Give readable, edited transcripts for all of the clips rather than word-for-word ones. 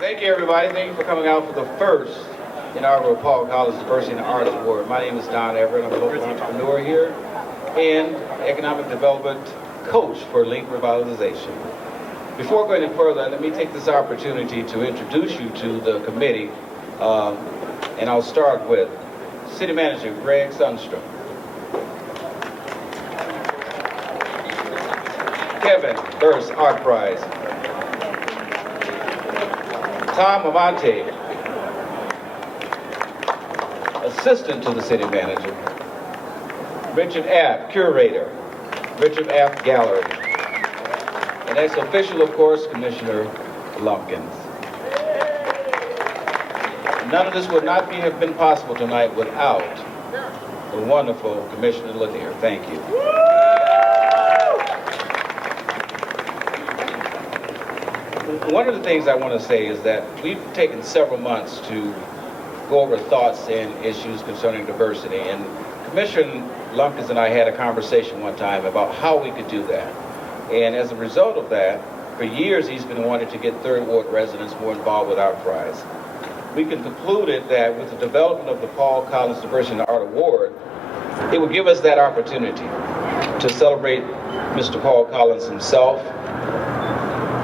Thank you, everybody. Thank you for coming out for the first inaugural Paul Collins Diversity and Arts Award. My name is Don Everett. I'm a local entrepreneur here and economic development coach for Link Revitalization. Before going any further, let me take this opportunity to introduce you to the committee, and I'll start with City Manager Greg Sundstrom, Kevin Burse, Art Prize, Tom Amante, Assistant to the City Manager, Richard Aft, Curator, Richard Aft Gallery, and ex official, of course, Commissioner Lumpkins. None of this would not have been possible tonight without the wonderful Commissioner Lanier. Thank you. One of the things I want to say is that we've taken several months to go over thoughts and issues concerning diversity, and Commissioner Lumpkins and I had a conversation one time about how we could do that. And as a result of that, for years he's been wanting to get Third Ward residents more involved with Art Prize. We can conclude that with the development of the Paul Collins Diversity and Art Award, it would give us that opportunity to celebrate Mr. Paul Collins himself,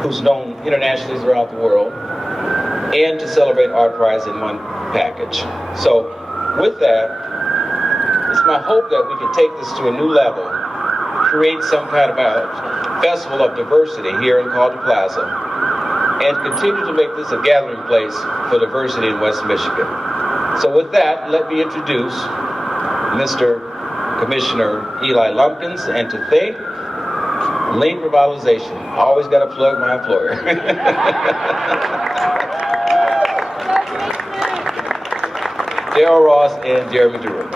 who's known internationally throughout the world, and to celebrate Art Prize in one package. So with that, it's my hope that we can take this to a new level, create some kind of a festival of diversity here in Calder Plaza, and continue to make this a gathering place for diversity in West Michigan. So with that, let me introduce Mr. Commissioner Eli Lumpkins, and to thank Link Revitalization. I always got to plug my employer. Darryl Ross and Jeremy Drew.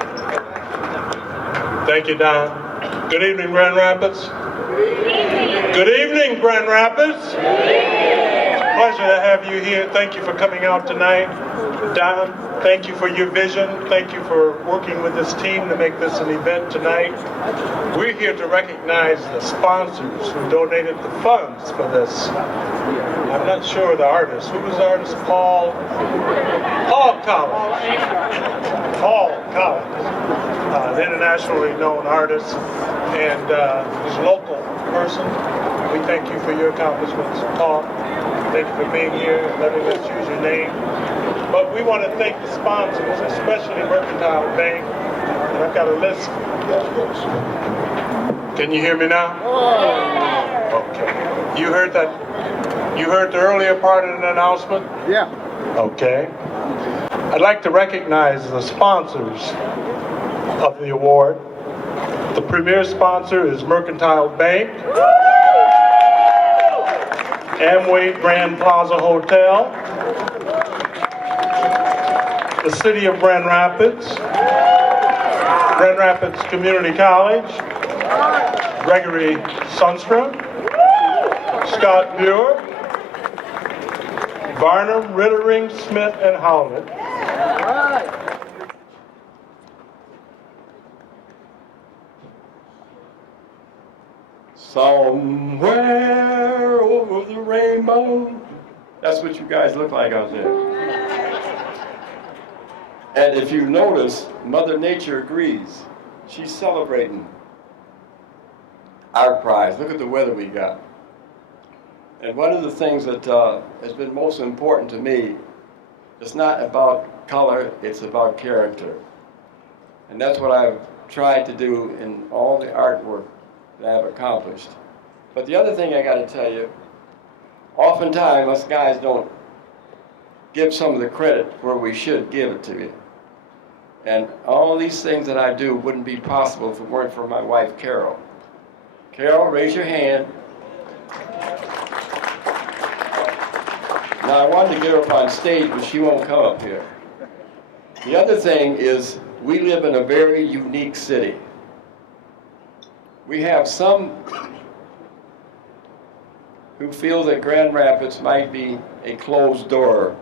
Thank you, Don. Good evening, Grand Rapids. Good evening, Grand Rapids. Pleasure to have you here. Thank you for coming out tonight. Don, thank you for your vision. Thank you for working with this team to make this an event tonight. We're here to recognize the sponsors who donated the funds for this. I'm not sure the artist. Who was the artist? Paul Collins. Paul Collins, the internationally known artist and he's a local person. We thank you for your accomplishments, Paul. Thank you for being here and letting us use your name. But we want to thank the sponsors, especially Mercantile Bank. And I've got a list. Can you hear me now? Okay. You heard that? You heard the earlier part of the announcement? Yeah. Okay. I'd like to recognize the sponsors of the award. The premier sponsor is Mercantile Bank, Amway Grand Plaza Hotel, the City of Grand Rapids Community College, Gregory Sundstrom, Scott Muir, Barnum, Rittering, Smith, and Howlett. Somewhere over the rainbow. That's what you guys look like out there. And if you notice, Mother Nature agrees. She's celebrating Art Prize. Look at the weather we got. And one of the things that has been most important to me, it's not about color, it's about character. And that's what I've tried to do in all the artwork that I've accomplished. But the other thing I got to tell you, oftentimes us guys don't give some of the credit where we should give it to you. And all these things that I do wouldn't be possible if it weren't for my wife, Carol. Carol, raise your hand. Now I wanted to get her up on stage, but she won't come up here. The other thing is, we live in a very unique city. We have some who feel that Grand Rapids might be a closed door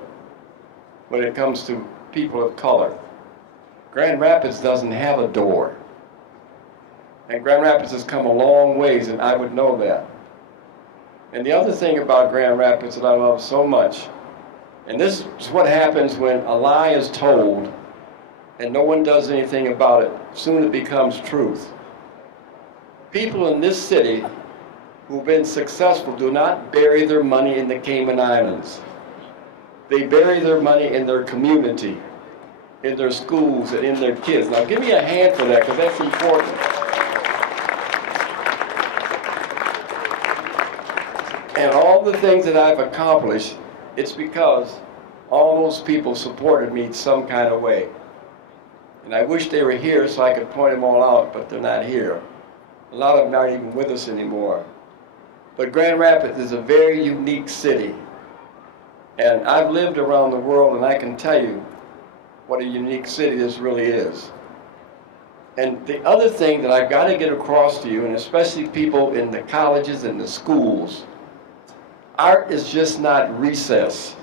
when it comes to people of color. Grand Rapids doesn't have a door. And Grand Rapids has come a long ways, and I would know that. And the other thing about Grand Rapids that I love so much And this is what happens when a lie is told and no one does anything about it. Soon it becomes truth. People in this city who've been successful do not bury their money in the Cayman Islands. They bury their money in their community, in their schools, and in their kids. Now give me a hand for that, because that's important. And all the things that I've accomplished, it's because all those people supported me some kind of way. And I wish they were here so I could point them all out, but they're not here. A lot of them aren't even with us anymore. But Grand Rapids is a very unique city. And I've lived around the world, and I can tell you what a unique city this really is. And the other thing that I've got to get across to you, and especially people in the colleges and the schools, art is just not recess.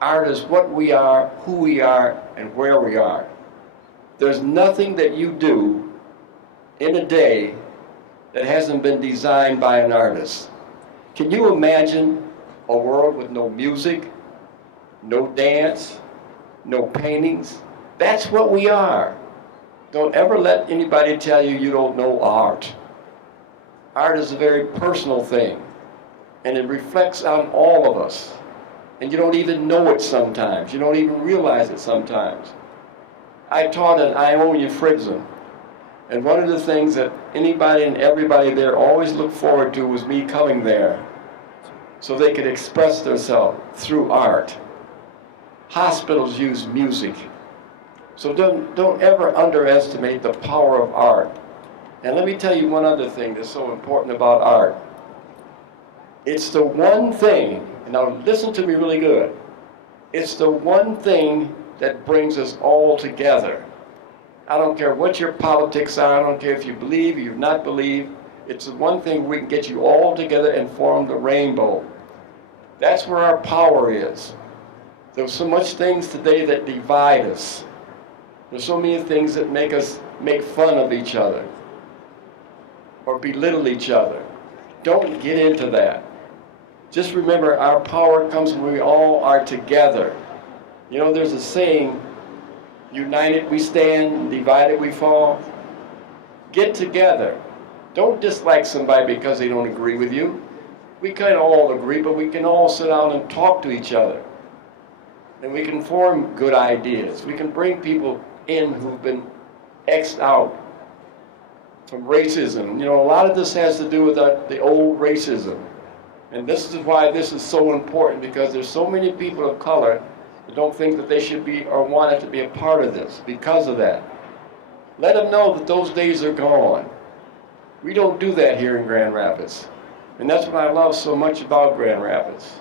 Art is what we are, who we are, and where we are. There's nothing that you do in a day that hasn't been designed by an artist. Can you imagine a world with no music, no dance, no paintings? That's what we are. Don't ever let anybody tell you you don't know art. Art is a very personal thing, and it reflects on all of us. And you don't even know it sometimes. You don't even realize it sometimes. I taught at Ionia Fritzm, and one of the things that anybody and everybody there always looked forward to was me coming there so they could express themselves through art. Hospitals use music. So don't ever underestimate the power of art. And let me tell you one other thing that's so important about art. It's the one thing, and now listen to me really good, it's the one thing that brings us all together. I don't care what your politics are, I don't care if you believe or you not believe, it's the one thing we can get you all together and form the rainbow. That's where our power is. There's so much things today that divide us. There's so many things that make us make fun of each other or belittle each other. Don't get into that. Just remember, our power comes when we all are together. You know, there's a saying, united we stand, divided we fall. Get together. Don't dislike somebody because they don't agree with you. We can all agree, but we can all sit down and talk to each other. And we can form good ideas. We can bring people in who've been X'd out from racism. You know, a lot of this has to do with the old racism. And this is why this is so important, because there's so many people of color that don't think that they should be or wanted to be a part of this because of that. Let them know that those days are gone. We don't do that here in Grand Rapids. And that's what I love so much about Grand Rapids.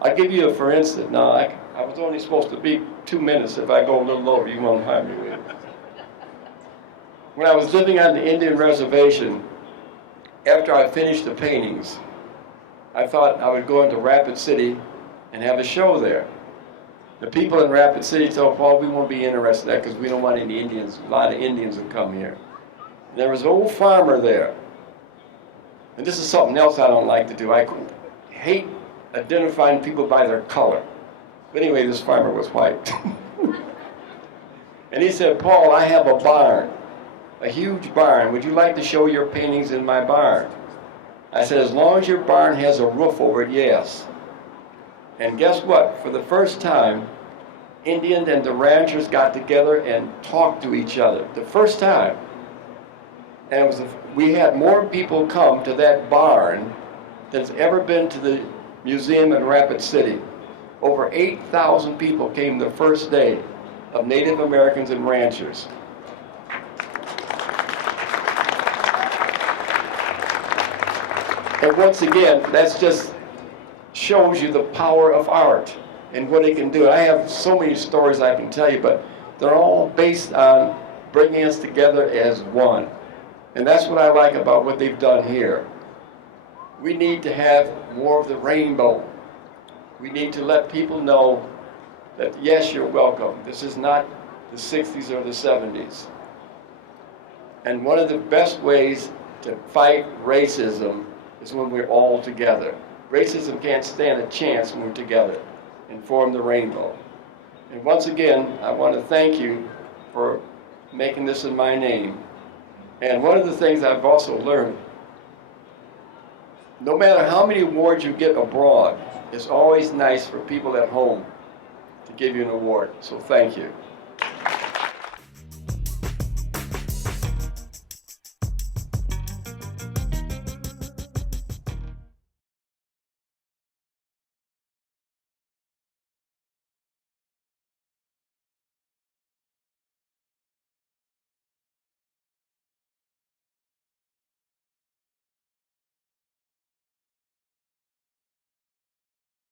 I'll give you a for instance. Now, I was only supposed to be 2 minutes. If I go a little over, you won't have me with it. When I was living on the Indian reservation, after I finished the paintings, I thought I would go into Rapid City and have a show there. The people in Rapid City told Paul, we won't be interested in that because we don't want any Indians. A lot of Indians would come here. And there was an old farmer there. And this is something else I don't like to do. I hate identifying people by their color. But anyway, this farmer was white. And he said, Paul, I have a barn, a huge barn. Would you like to show your paintings in my barn? I said, as long as your barn has a roof over it, yes. And guess what? For the first time, Indians and the ranchers got together and talked to each other. The first time. And it was we had more people come to that barn than's ever been to the museum in Rapid City. Over 8,000 people came the first day of Native Americans and ranchers. And once again, that just shows you the power of art and what it can do. I have so many stories I can tell you, but they're all based on bringing us together as one. And that's what I like about what they've done here. We need to have more of the rainbow. We need to let people know that, yes, you're welcome. This is not the 60s or the 70s. And one of the best ways to fight racism is when we're all together. Racism can't stand a chance when we're together. and form the rainbow. And once again, I want to thank you for making this in my name. And one of the things I've also learned, no matter how many awards you get abroad, it's always nice for people at home to give you an award. So thank you.